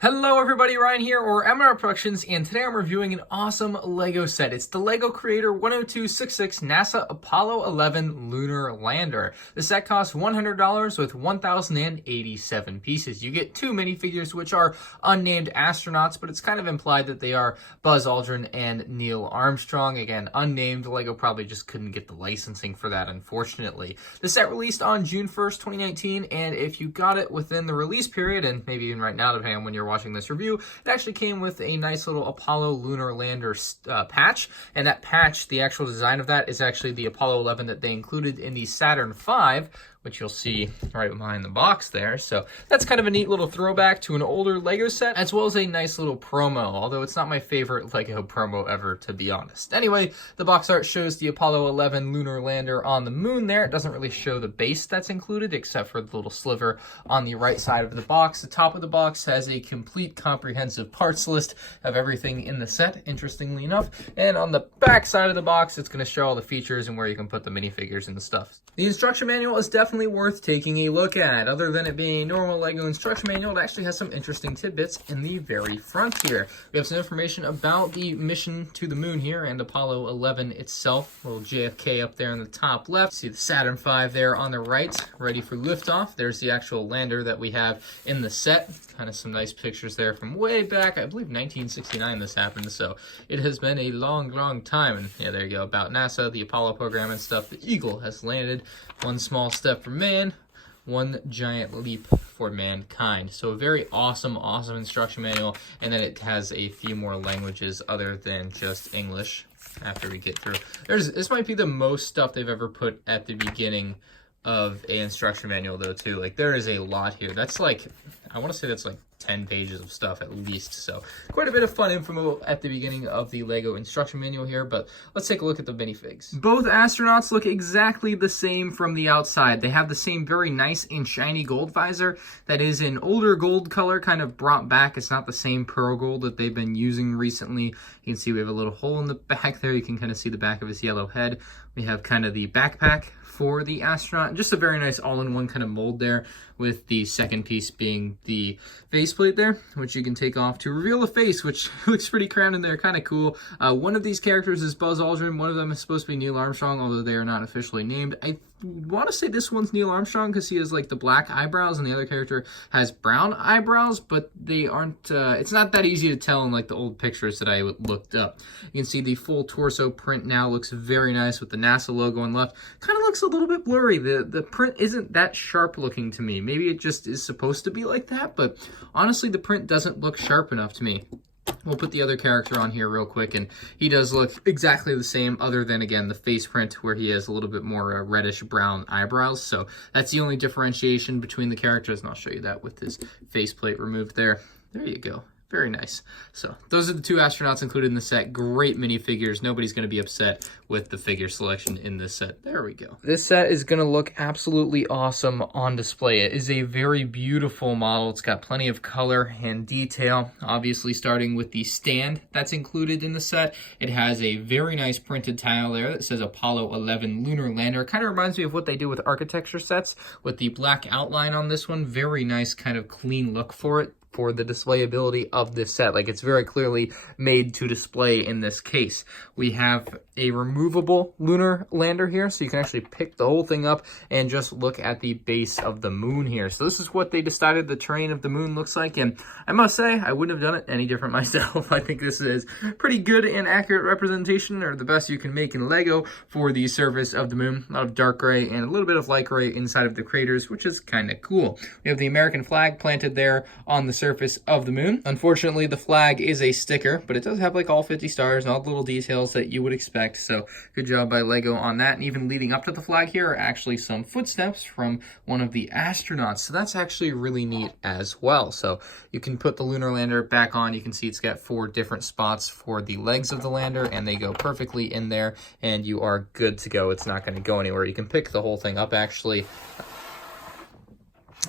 Hello everybody, Ryan here, or MandRproductions, and today I'm reviewing an awesome LEGO set. It's the LEGO Creator 10266 NASA Apollo 11 Lunar Lander. The set costs $100 with 1,087 pieces. You get two minifigures, which are unnamed astronauts, but it's kind of implied that they are Buzz Aldrin and Neil Armstrong. Again, unnamed. LEGO probably just couldn't get the licensing for that, unfortunately. The set released on June 1st, 2019, and if you got it within the release period, and maybe even right now, depending on when you're watching this review, it actually came with a nice little Apollo Lunar Lander patch, and that patch, the actual design of that, is actually the Apollo 11 that they included in the Saturn V, which you'll see right behind the box there. So that's kind of a neat little throwback to an older LEGO set, as well as a nice little promo, although it's not my favorite LEGO promo ever, to be honest. Anyway, the box art shows the Apollo 11 Lunar Lander on the moon there. It doesn't really show the base that's included, except for the little sliver on the right side of the box. The top of the box has a complete comprehensive parts list of everything in the set, interestingly enough. And on the back side of the box, it's going to show all the features and where you can put the minifigures and the stuff. The instruction manual is definitely worth taking a look at. Other than it being a normal LEGO instruction manual, it actually has some interesting tidbits in the very front here. We have some information about the mission to the moon here and Apollo 11 itself. A little JFK up there in the top left. See the Saturn V there on the right, ready for liftoff. There's the actual lander that we have in the set. Kind of some nice pictures there from way back. I believe 1969 this happened, so it has been a long, long time. And yeah, there you go, about NASA, the Apollo program and stuff. The Eagle has landed. One small step for man, one giant leap for mankind. So a very awesome instruction manual, and then it has a few more languages other than just English after we get through. This might be the most stuff they've ever put at the beginning of an instruction manual, though, too. Like, there is a lot here. That's like, I want to say that's like 10 pages of stuff at least. So quite a bit of fun info at the beginning of the LEGO instruction manual here, but let's take a look at the minifigs. Both astronauts look exactly the same from the outside. They have the same very nice and shiny gold visor that is an older gold color, kind of brought back. It's not the same pearl gold that they've been using recently. You can see we have a little hole in the back there. You can kind of see the back of his yellow head. We have kind of the backpack for the astronaut. Just a very nice all-in-one kind of mold there, with the second piece being the faceplate there, which you can take off to reveal the face, which looks pretty crammed in there, kind of cool. One of these characters is Buzz Aldrin. One of them is supposed to be Neil Armstrong, although they are not officially named. I want to say this one's Neil Armstrong because he has like the black eyebrows, and the other character has brown eyebrows, but they aren't, it's not that easy to tell in like the old pictures that I looked up. You can see the full torso print now looks very nice with the NASA logo on left. Kind of looks a little bit blurry. The print isn't that sharp looking to me. Maybe it just is supposed to be like that, but honestly, the print doesn't look sharp enough to me. We'll put the other character on here real quick, and he does look exactly the same, other than, again, the face print where he has a little bit more reddish-brown eyebrows. So that's the only differentiation between the characters, and I'll show you that with his faceplate removed there. There you go. Very nice. So those are the two astronauts included in the set. Great minifigures. Nobody's going to be upset with the figure selection in this set. There we go. This set is going to look absolutely awesome on display. It is a very beautiful model. It's got plenty of color and detail. Obviously, starting with the stand that's included in the set. It has a very nice printed tile there that says Apollo 11 Lunar Lander. Kind of reminds me of what they do with architecture sets with the black outline on this one. Very nice kind of clean look for it, for the displayability of this set. Like, it's very clearly made to display in this case. We have a removable lunar lander here, so you can actually pick the whole thing up and just look at the base of the moon here. So this is what they decided the terrain of the moon looks like, and I must say, I wouldn't have done it any different myself. I think this is pretty good and accurate representation, or the best you can make in LEGO for the surface of the moon. A lot of dark gray and a little bit of light gray inside of the craters, which is kind of cool. We have the American flag planted there on the surface of the moon. Unfortunately, the flag is a sticker, but it does have like all 50 stars and all the little details that you would expect. So good job by LEGO on that. And even leading up to the flag here are actually some footsteps from one of the astronauts. So that's actually really neat as well. So you can put the lunar lander back on. You can see it's got 4 different spots for the legs of the lander, and they go perfectly in there, and you are good to go. It's not going to go anywhere. You can pick the whole thing up actually.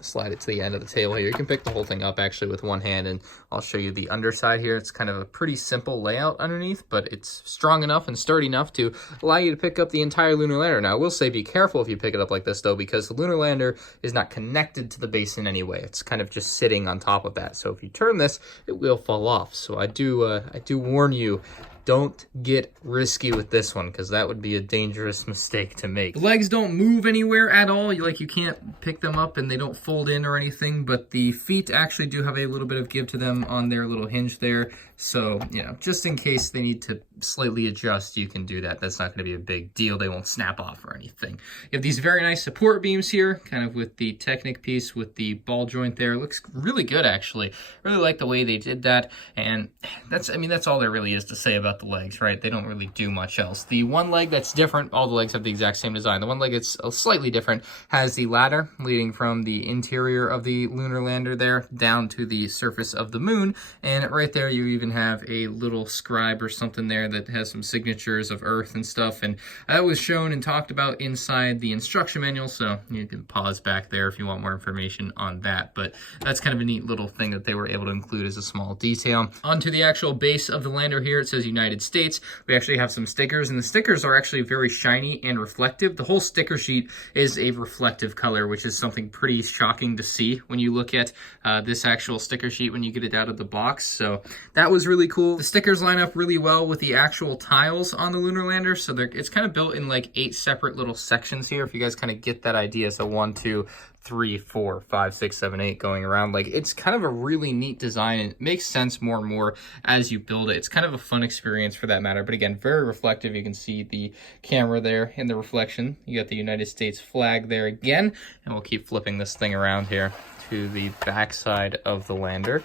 slide it to the end of the table here. You can pick the whole thing up actually with one hand, and I'll show you the underside here. It's kind of a pretty simple layout underneath, but it's strong enough and sturdy enough to allow you to pick up the entire lunar lander. Now, I will say be careful if you pick it up like this though, because the lunar lander is not connected to the base in any way. It's kind of just sitting on top of that. So if you turn this, it will fall off. So I do warn you, don't get risky with this one, because that would be a dangerous mistake to make. The legs don't move anywhere at all. You can't pick them up and they don't fold in or anything, but the feet actually do have a little bit of give to them on their little hinge there. So, just in case they need to slightly adjust, you can do that. That's not going to be a big deal. They won't snap off or anything. You have these very nice support beams here, kind of with the Technic piece with the ball joint there. It looks really good, actually. Really like the way they did that. And that's all there really is to say about the legs, right? They don't really do much else. The one leg that's different, all the legs have the exact same design. The one leg that's slightly different has the ladder leading from the interior of the lunar lander there down to the surface of the moon. And right there, you even have a little scribe or something there that has some signatures of Earth and stuff. And that was shown and talked about inside the instruction manual. So you can pause back there if you want more information on that. But that's kind of a neat little thing that they were able to include as a small detail. Onto the actual base of the lander here, it says United States. We actually have some stickers, and the stickers are actually very shiny and reflective. The whole sticker sheet is a reflective color, which is something pretty shocking to see when you look at this actual sticker sheet when you get it out of the box. So that was really cool. The stickers line up really well with the actual tiles on the lunar lander. So it's kind of built in like 8 separate little sections here, if you guys kind of get that idea. So 1, 2, 3, 4, 5, 6, 7, 8 going around. Like, it's kind of a really neat design, and it makes sense more and more as you build it. It's kind of a fun experience for that matter, but again, very reflective. You can see the camera there in the reflection. You got the United States flag there again, and we'll keep flipping this thing around here to the back side of the lander.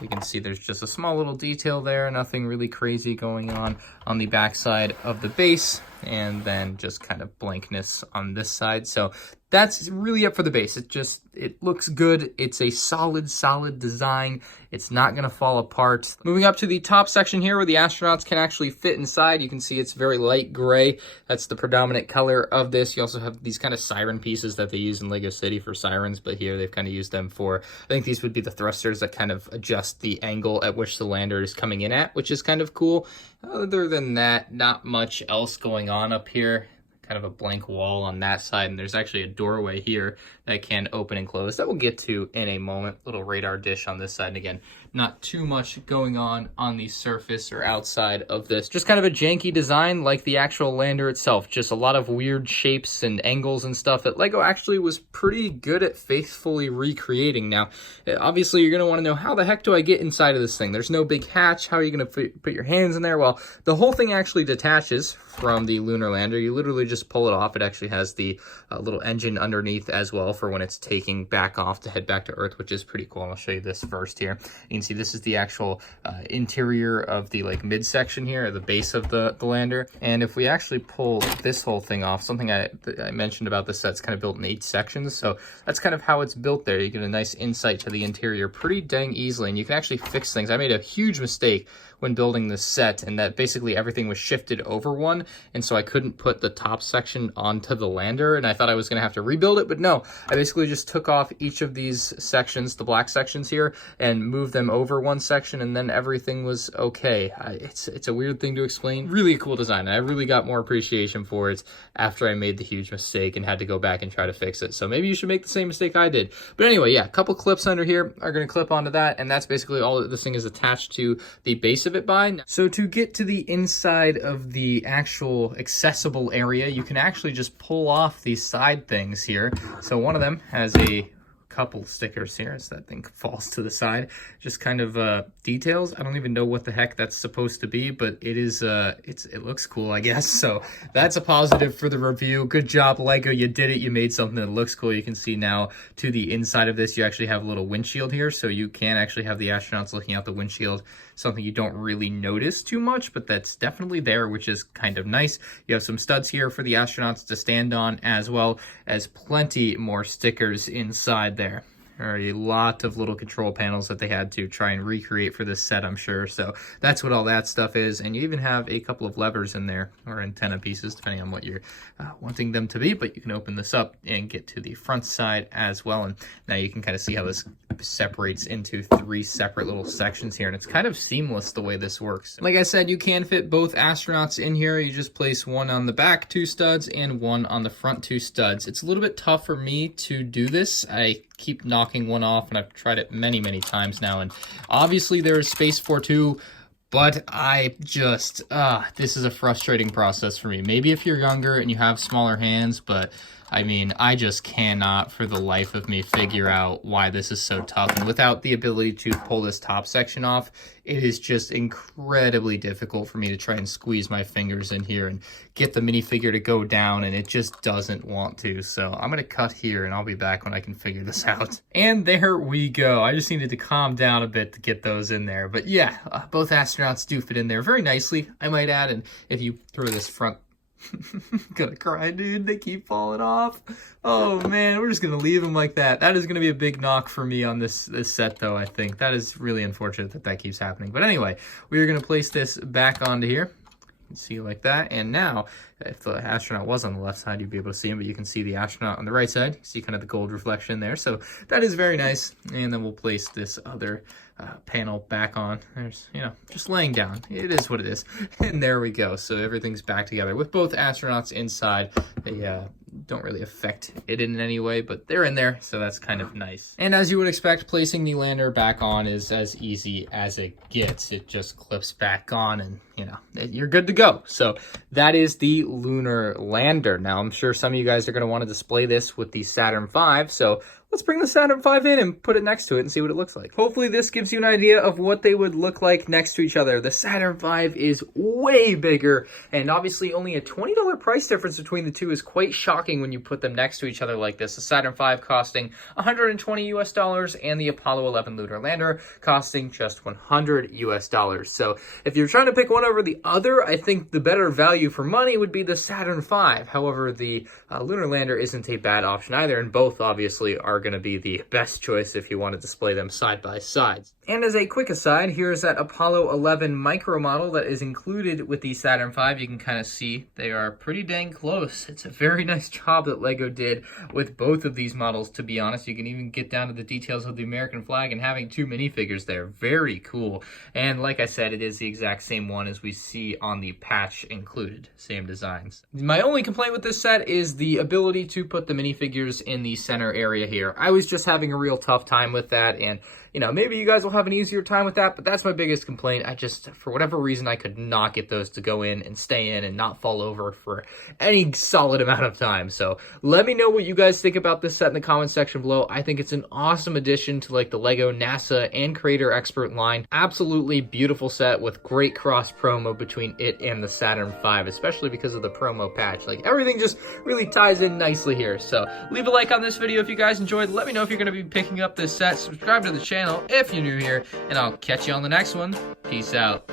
You can see there's just a small little detail there, nothing really crazy going on the back side of the base, and then just kind of blankness on this side. So that's really up for the base. It looks good. It's a solid design. It's not going to fall apart. Moving up to the top section here where the astronauts can actually fit inside, you can see it's very light gray. That's the predominant color of this. You also have these kind of siren pieces that they use in Lego City for sirens, but here they've kind of used them for, I think these would be the thrusters that kind of adjust the angle at which the lander is coming in at, which is kind of cool. Other than that, not much else going on up here. Kind of a blank wall on that side, and there's actually a doorway here that can open and close that we'll get to in a moment. Little radar dish on this side, and again, not too much going on the surface or outside of this. Just kind of a janky design like the actual lander itself. Just a lot of weird shapes and angles and stuff that Lego actually was pretty good at faithfully recreating. Now, obviously, you're going to want to know, how the heck do I get inside of this thing? There's no big hatch. How are you going to put your hands in there? Well, the whole thing actually detaches from the lunar lander. You literally just pull it off. It actually has the little engine underneath as well for when it's taking back off to head back to Earth, which is pretty cool. I'll show you this first here. You can see this is the actual interior of the midsection here, at the base of the lander. And if we actually pull this whole thing off, something I mentioned about this set's kind of built in 8 sections. So that's kind of how it's built there. You get a nice insight to the interior pretty dang easily, and you can actually fix things. I made a huge mistake when building this set, and that basically everything was shifted over one, and so I couldn't put the top section onto the lander, and I thought I was going to have to rebuild it, but no, I basically just took off each of these sections, the black sections here, and moved them over one section, and then everything was okay. It's a weird thing to explain. Really a cool design, and I really got more appreciation for it after I made the huge mistake and had to go back and try to fix it. So maybe you should make the same mistake I did. But anyway, yeah, a couple clips under here are going to clip onto that, and that's basically all that this thing is attached to the base of it by. So to get to the inside of the actual accessible area, you can actually just pull off these side things here. So one of them has a couple stickers here as that thing falls to the side. Just kind of details. I don't even know what the heck that's supposed to be, but it is it looks cool, I guess. So that's a positive for the review. Good job, Lego. You did it. You made something that looks cool. You can see now to the inside of this, you actually have a little windshield here, so you can actually have the astronauts looking out the windshield. Something you don't really notice too much, but that's definitely there, which is kind of nice. You have some studs here for the astronauts to stand on, as well as plenty more stickers inside there. There are a lot of little control panels that they had to try and recreate for this set, I'm sure. So that's what all that stuff is. And you even have a couple of levers in there, or antenna pieces, depending on what you're wanting them to be. But you can open this up and get to the front side as well. And now you can kind of see how this separates into 3 separate little sections here. And it's kind of seamless the way this works. Like I said, you can fit both astronauts in here. You just place one on the back 2 studs and one on the front 2 studs. It's a little bit tough for me to do this. I keep knocking one off, and I've tried it many times now, and obviously there's space for 2, but I just this is a frustrating process for me. Maybe if you're younger and you have smaller hands, but I mean, I just cannot for the life of me figure out why this is so tough. And without the ability to pull this top section off, it is just incredibly difficult for me to try and squeeze my fingers in here and get the minifigure to go down, and it just doesn't want to. So I'm going to cut here, and I'll be back when I can figure this out. And there we go. I just needed to calm down a bit to get those in there. But yeah, both astronauts do fit in there very nicely, I might add. And if you throw this front gonna cry, dude. They keep falling off. Oh man, we're just gonna leave them like that. That is gonna be a big knock for me on this set, though. I think that is really unfortunate that keeps happening. But anyway, we are gonna place this back onto here. You can see like that. And now, if the astronaut was on the left side, you'd be able to see him, but you can see the astronaut on the right side. You see kind of the gold reflection there. So that is very nice. And then we'll place this other panel back on. There's, you know, just laying down. It is what it is. And there we go. So everything's back together with both astronauts inside. They don't really affect it in any way, but they're in there, so that's kind of nice. And as you would expect, placing the lander back on is as easy as it gets. It just clips back on and, you know, you're good to go. So that is the Lunar Lander. Now, I'm sure some of you guys are going to want to display this with the Saturn V, so let's bring the Saturn V in and put it next to it and see what it looks like. Hopefully this gives you an idea of what they would look like next to each other. The Saturn V is way bigger, and obviously only a $20 price difference between the two is quite shocking when you put them next to each other like this. The Saturn V costing $120 US, and the Apollo 11 Lunar Lander costing just $100 US. So if you're trying to pick one over the other, I think the better value for money would be the Saturn V. However, the Lunar Lander isn't a bad option either, and both obviously are going to be the best choice if you want to display them side by side. And as a quick aside, here's that Apollo 11 micro model that is included with the Saturn V. You can kind of see they are pretty dang close. It's a very nice job that LEGO did with both of these models, to be honest. You can even get down to the details of the American flag and having 2 minifigures there. Very cool. And like I said, it is the exact same one as we see on the patch included. Same designs. My only complaint with this set is the ability to put the minifigures in the center area here. I was just having a real tough time with that, and you know, maybe you guys will have an easier time with that, but that's my biggest complaint. I just, for whatever reason, I could not get those to go in and stay in and not fall over for any solid amount of time. So let me know what you guys think about this set in the comments section below. I think it's an awesome addition to like the LEGO NASA and Creator Expert line. Absolutely beautiful set with great cross promo between it and the Saturn V, especially because of the promo patch. Like everything just really ties in nicely here. So leave a like on this video if you guys enjoyed. Let me know if you're going to be picking up this set. Subscribe to the channel if you're new here, and I'll catch you on the next one. Peace out.